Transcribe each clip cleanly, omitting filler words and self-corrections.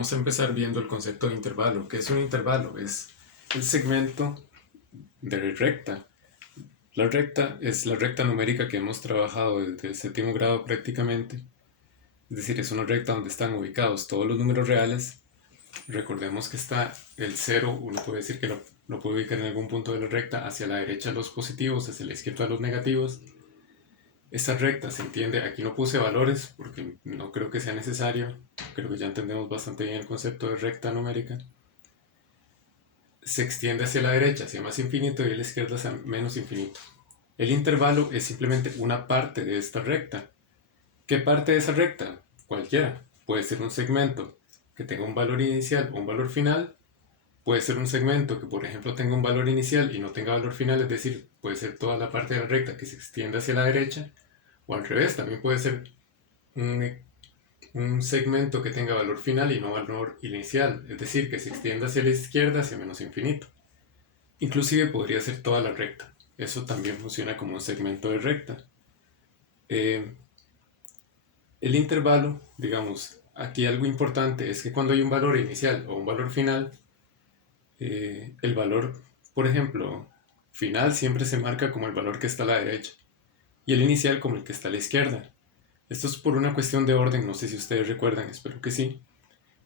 Vamos a empezar viendo el concepto de intervalo. ¿Qué es un intervalo? Es el segmento de recta. La recta es la recta numérica que hemos trabajado desde el séptimo grado prácticamente. Es decir, es una recta donde están ubicados todos los números reales. Recordemos que está el 0, uno puede decir que lo puede ubicar en algún punto de la recta, hacia la derecha los positivos, hacia la izquierda los negativos. Esta recta se entiende, aquí no puse valores porque no creo que sea necesario, creo que ya entendemos bastante bien el concepto de recta numérica. Se extiende hacia la derecha, hacia más infinito, y a la izquierda hacia menos infinito. El intervalo es simplemente una parte de esta recta. ¿Qué parte de esa recta? Cualquiera. Puede ser un segmento que tenga un valor inicial o un valor final. Puede ser un segmento que, por ejemplo, tenga un valor inicial y no tenga valor final, es decir, puede ser toda la parte de la recta que se extiende hacia la derecha. O al revés, también puede ser un segmento que tenga valor final y no valor inicial, es decir, que se extienda hacia la izquierda hacia menos infinito. Inclusive podría ser toda la recta. Eso también funciona como un segmento de recta. El intervalo, digamos, aquí algo importante es que cuando hay un valor inicial o un valor final, el valor, por ejemplo, final siempre se marca como el valor que está a la derecha y el inicial como el que está a la izquierda. Esto es por una cuestión de orden, no sé si ustedes recuerdan, espero que sí,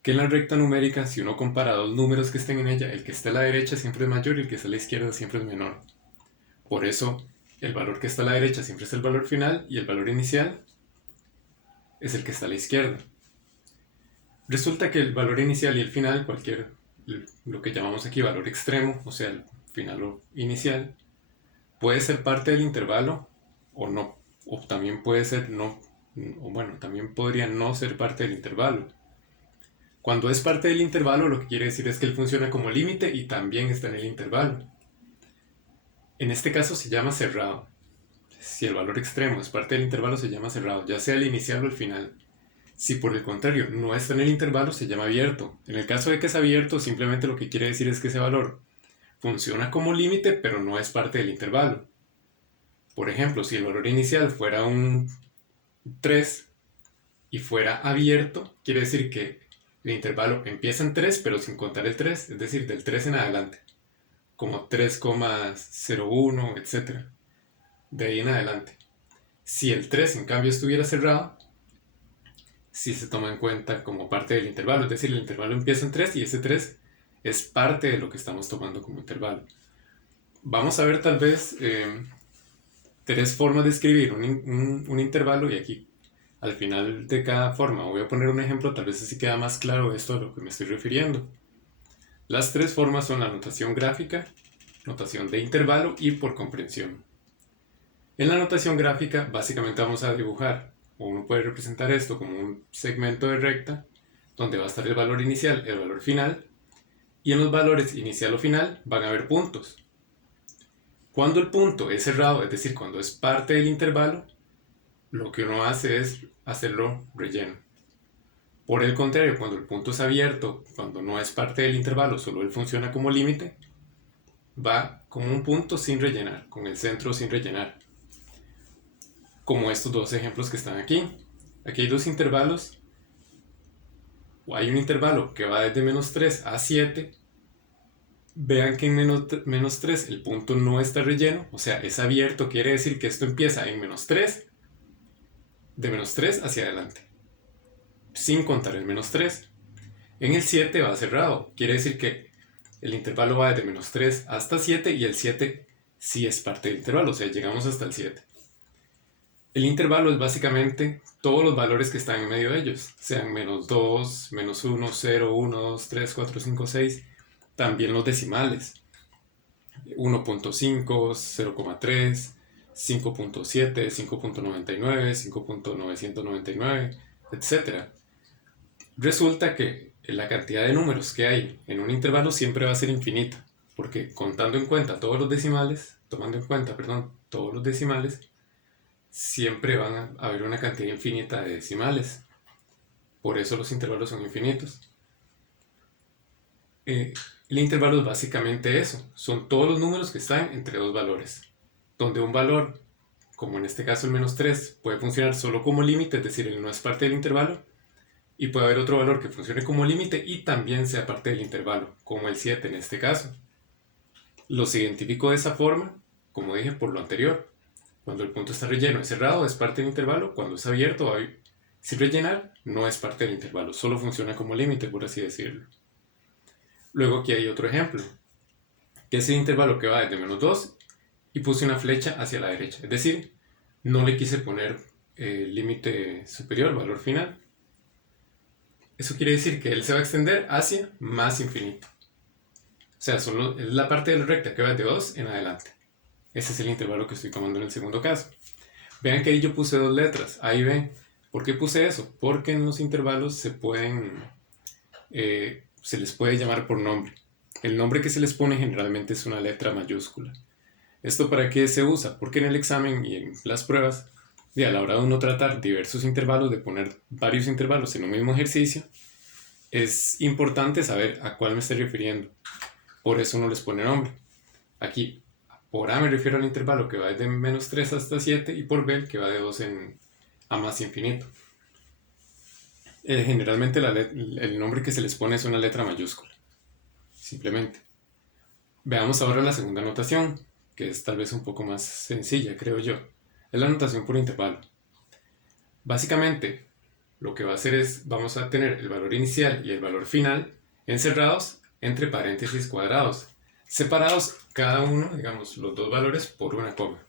que en la recta numérica, si uno compara dos números que estén en ella, el que está a la derecha siempre es mayor y el que está a la izquierda siempre es menor. Por eso, el valor que está a la derecha siempre es el valor final y el valor inicial es el que está a la izquierda. Resulta que el valor inicial y el final, lo que llamamos aquí valor extremo, o sea, el final o inicial, puede ser parte del intervalo o no, o también puede ser no, o bueno, también podría no ser parte del intervalo. Cuando es parte del intervalo, lo que quiere decir es que él funciona como límite y también está en el intervalo. En este caso se llama cerrado. Si el valor extremo es parte del intervalo, se llama cerrado, ya sea el inicial o el final. Si por el contrario no está en el intervalo, se llama abierto. En el caso de que es abierto, simplemente lo que quiere decir es que ese valor funciona como límite, pero no es parte del intervalo. Por ejemplo, si el valor inicial fuera un 3 y fuera abierto, quiere decir que el intervalo empieza en 3, pero sin contar el 3, es decir, del 3 en adelante, como 3,01, etc. De ahí en adelante. Si el 3 en cambio estuviera cerrado, sí se toma en cuenta como parte del intervalo, es decir, el intervalo empieza en 3 y ese 3 es parte de lo que estamos tomando como intervalo. Vamos a ver tal vez tres formas de escribir un intervalo, y aquí al final de cada forma voy a poner un ejemplo, tal vez así queda más claro esto a lo que me estoy refiriendo. Las tres formas son la notación gráfica, notación de intervalo y por comprensión. En la notación gráfica básicamente vamos a dibujar, o uno puede representar esto como un segmento de recta donde va a estar el valor inicial, el valor final, y en los valores inicial o final van a haber puntos. Cuando el punto es cerrado, es decir, cuando es parte del intervalo, lo que uno hace es hacerlo relleno. Por el contrario, cuando el punto es abierto, cuando no es parte del intervalo, solo él funciona como límite, va como un punto sin rellenar, con el centro sin rellenar. Como estos dos ejemplos que están aquí. Aquí hay dos intervalos. Hay un intervalo que va desde menos 3 a 7. Vean que en menos 3 el punto no está relleno, o sea, es abierto, quiere decir que esto empieza en menos 3, de menos 3 hacia adelante, sin contar el menos 3. En el 7 va cerrado, quiere decir que el intervalo va desde menos 3 hasta 7 y el 7 sí es parte del intervalo, o sea, llegamos hasta el 7. El intervalo es básicamente todos los valores que están en medio de ellos, sean menos 2, menos 1, 0, 1, 2, 3, 4, 5, 6, también los decimales. 1.5, 0,3, 5.7, 5.99, 5.999, etc. Resulta que la cantidad de números que hay en un intervalo siempre va a ser infinita, porque tomando en cuenta todos los decimales, siempre van a haber una cantidad infinita de decimales. Por eso los intervalos son infinitos. El intervalo es básicamente eso, son todos los números que están entre dos valores, donde un valor, como en este caso el menos 3, puede funcionar solo como límite, es decir, él no es parte del intervalo, Y puede haber otro valor que funcione como límite y también sea parte del intervalo, como el 7 en este caso. Los identifico de esa forma, como dije por lo anterior. Cuando el punto está relleno y cerrado es parte del intervalo, cuando es abierto sin rellenar no es parte del intervalo, solo funciona como límite, por así decirlo. Luego aquí hay otro ejemplo, que es el intervalo que va desde -2 y puse una flecha hacia la derecha, es decir, no le quise poner límite superior, valor final. Eso quiere decir que él se va a extender hacia más infinito. O sea, solo es la parte de la recta que va de 2 en adelante. Ese es el intervalo que estoy tomando en el segundo caso. Vean que ahí yo puse dos letras. Ahí ven. ¿Por qué puse eso? Porque en los intervalos se les puede llamar por nombre. El nombre que se les pone generalmente es una letra mayúscula. ¿Esto para qué se usa? Porque en el examen y en las pruebas, y a la hora de uno tratar diversos intervalos, de poner varios intervalos en un mismo ejercicio, es importante saber a cuál me estoy refiriendo. Por eso uno les pone nombre. Aquí, por A me refiero al intervalo que va desde -3 hasta 7 y por B el que va de 2 a más infinito. Generalmente el nombre que se les pone es una letra mayúscula. Simplemente. Veamos ahora la segunda notación, que es tal vez un poco más sencilla, creo yo. Es la notación por intervalo. Básicamente, lo que va a hacer es, vamos a tener el valor inicial y el valor final encerrados entre paréntesis cuadrados, separados cada uno, digamos, los dos valores por una coma.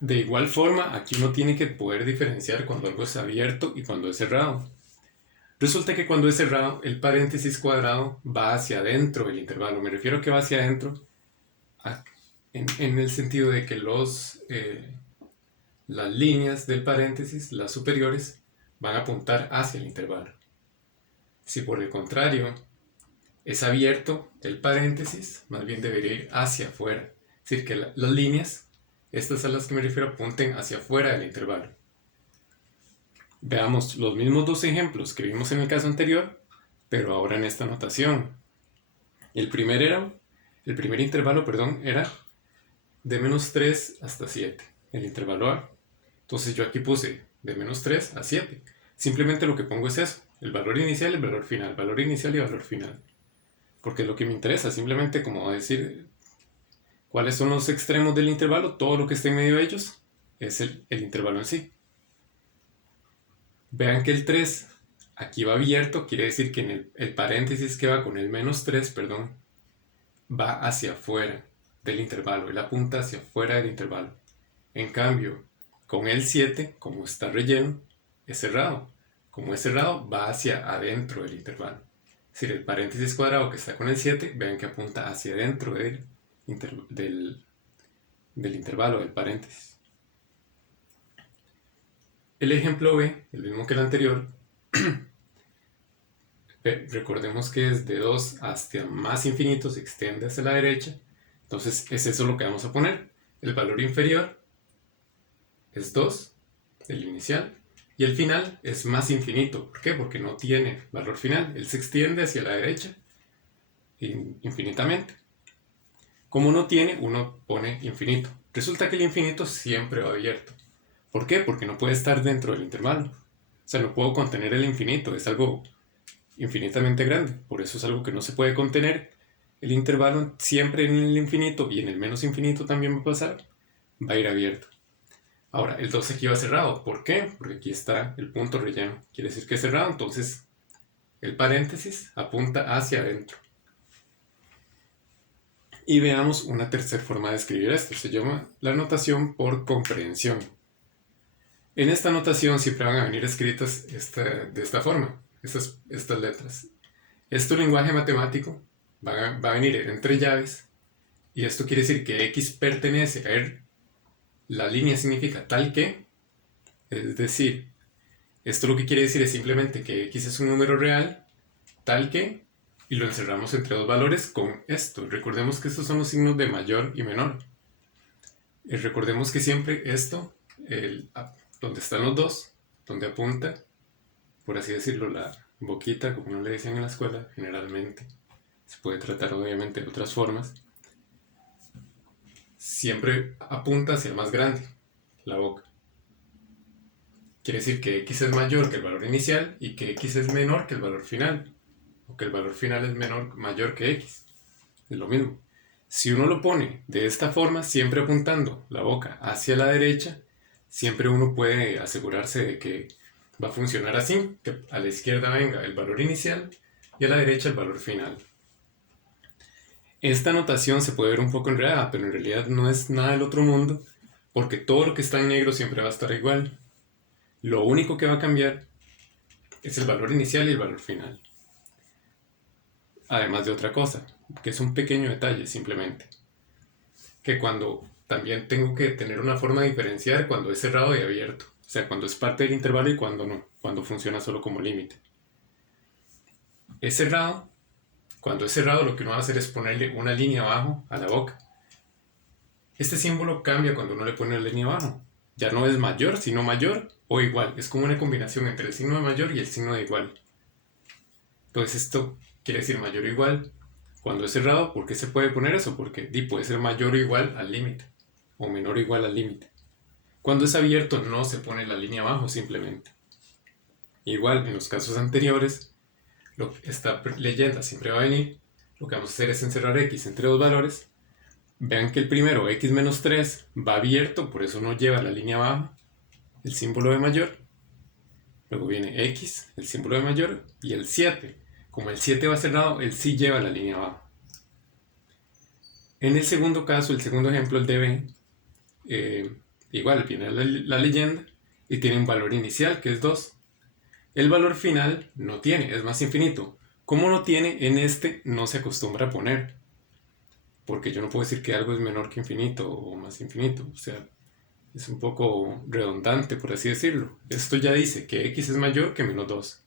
De igual forma, aquí uno tiene que poder diferenciar cuando algo es abierto y cuando es cerrado. Resulta que cuando es cerrado, el paréntesis cuadrado va hacia adentro del intervalo. Me refiero a que va hacia adentro en el sentido de que las líneas del paréntesis, las superiores, van a apuntar hacia el intervalo. Si por el contrario es abierto el paréntesis, más bien debería ir hacia afuera. Es decir, que las líneas, estas a las que me refiero, apunten hacia afuera del intervalo. Veamos los mismos dos ejemplos que vimos en el caso anterior, pero ahora en esta notación. El primer intervalo, era de -3 hasta 7, el intervalo A. Entonces yo aquí puse de -3 a 7. Simplemente lo que pongo es eso, el valor inicial y el valor final, valor inicial y valor final. Porque lo que me interesa, simplemente como decir cuáles son los extremos del intervalo, todo lo que esté en medio de ellos es el intervalo en sí. Vean que el 3 aquí va abierto, quiere decir que en el paréntesis que va con el -3, va hacia afuera del intervalo, él apunta hacia afuera del intervalo. En cambio, con el 7, como está relleno, es cerrado. Como es cerrado, va hacia adentro del intervalo. Es decir, el paréntesis cuadrado que está con el 7, vean que apunta hacia adentro del intervalo, del paréntesis. El ejemplo B, el mismo que el anterior, recordemos que es de 2 hasta más infinito, se extiende hacia la derecha. Entonces es eso lo que vamos a poner. El valor inferior es 2, el inicial, y el final es más infinito. ¿Por qué? Porque no tiene valor final. Él se extiende hacia la derecha infinitamente. Como no tiene, uno pone infinito. Resulta que el infinito siempre va abierto. ¿Por qué? Porque no puede estar dentro del intervalo. O sea, no puedo contener el infinito. Es algo infinitamente grande. Por eso es algo que no se puede contener. El intervalo siempre en el infinito y en el menos infinito también va a pasar. Va a ir abierto. Ahora, el 2 aquí va cerrado. ¿Por qué? Porque aquí está el punto relleno. Quiere decir que es cerrado, entonces el paréntesis apunta hacia adentro. Y veamos una tercera forma de escribir esto. Se llama la notación por comprensión. En esta notación siempre van a venir escritas de esta forma, estas letras. Este lenguaje matemático va a venir entre llaves y esto quiere decir que X pertenece a R. La línea significa tal que, es decir, esto lo que quiere decir es simplemente que X es un número real, tal que, y lo encerramos entre dos valores con esto. Recordemos que estos son los signos de mayor y menor. Recordemos que siempre esto, donde están los dos, donde apunta, por así decirlo, la boquita, como no le decían en la escuela, generalmente, se puede tratar obviamente de otras formas, siempre apunta hacia el más grande, la boca. quiere decir que x es mayor que el valor inicial y que x es menor que el valor final, o que el valor final es mayor que x. Es lo mismo. Si uno lo pone de esta forma, siempre apuntando la boca hacia la derecha, siempre uno puede asegurarse de que va a funcionar así, que a la izquierda venga el valor inicial y a la derecha el valor final. Esta notación se puede ver un poco enredada, pero en realidad no es nada del otro mundo, porque todo lo que está en negro siempre va a estar igual. Lo único que va a cambiar es el valor inicial y el valor final. Además de otra cosa, que es un pequeño detalle simplemente, que cuando también tengo que tener una forma de diferenciar cuando es cerrado y abierto, o sea, cuando es parte del intervalo y cuando no, cuando funciona solo como límite. Es cerrado, cuando es cerrado lo que uno va a hacer es ponerle una línea abajo a la boca. Este símbolo cambia cuando uno le pone la línea abajo. Ya no es mayor, sino mayor o igual. Es como una combinación entre el signo de mayor y el signo de igual. Entonces esto quiere decir mayor o igual. Cuando es cerrado, ¿por qué se puede poner eso? Porque puede ser mayor o igual al límite o menor o igual al límite. Cuando es abierto no se pone la línea abajo simplemente. Igual en los casos anteriores, esta leyenda siempre va a venir. Lo que vamos a hacer es encerrar x entre dos valores. Vean que el primero, x menos 3, va abierto, por eso no lleva la línea abajo, el símbolo de mayor. Luego viene x, el símbolo de mayor, y el 7. Como el 7 va cerrado, él sí lleva la línea abajo. En el segundo caso, el segundo ejemplo, el de b, igual viene la leyenda y tiene un valor inicial que es 2. El valor final no tiene, es más infinito. Como no tiene, en este no se acostumbra a poner. Porque yo no puedo decir que algo es menor que infinito o más infinito. O sea, es un poco redundante, por así decirlo. Esto ya dice que x es mayor que menos 2.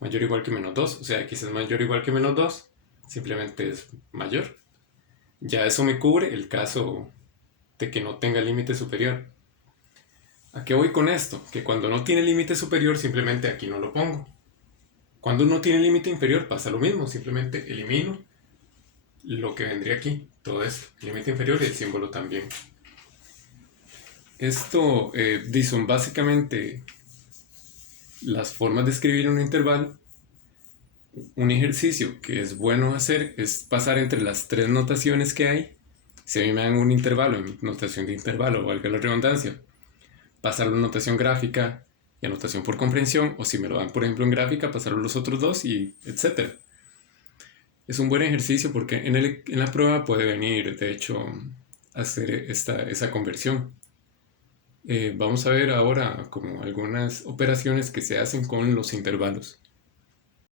Mayor o igual que menos 2. O sea, x es mayor o igual que menos 2. Simplemente es mayor. Ya eso me cubre el caso de que no tenga límite superior. ¿A qué voy con esto? Que cuando no tiene límite superior, simplemente aquí no lo pongo. Cuando no tiene límite inferior, pasa lo mismo. Simplemente elimino lo que vendría aquí. Todo esto. El límite inferior y el símbolo también. Esto son básicamente las formas de escribir un intervalo. Un ejercicio que es bueno hacer es pasar entre las tres notaciones que hay. Si a mí me dan un intervalo en notación de intervalo, valga la redundancia, pasarlo en notación gráfica y a notación por comprensión, o si me lo dan por ejemplo en gráfica, pasarlo los otros dos y etc. Es un buen ejercicio porque en la prueba puede venir, de hecho, hacer esa conversión. Vamos a ver ahora como algunas operaciones que se hacen con los intervalos.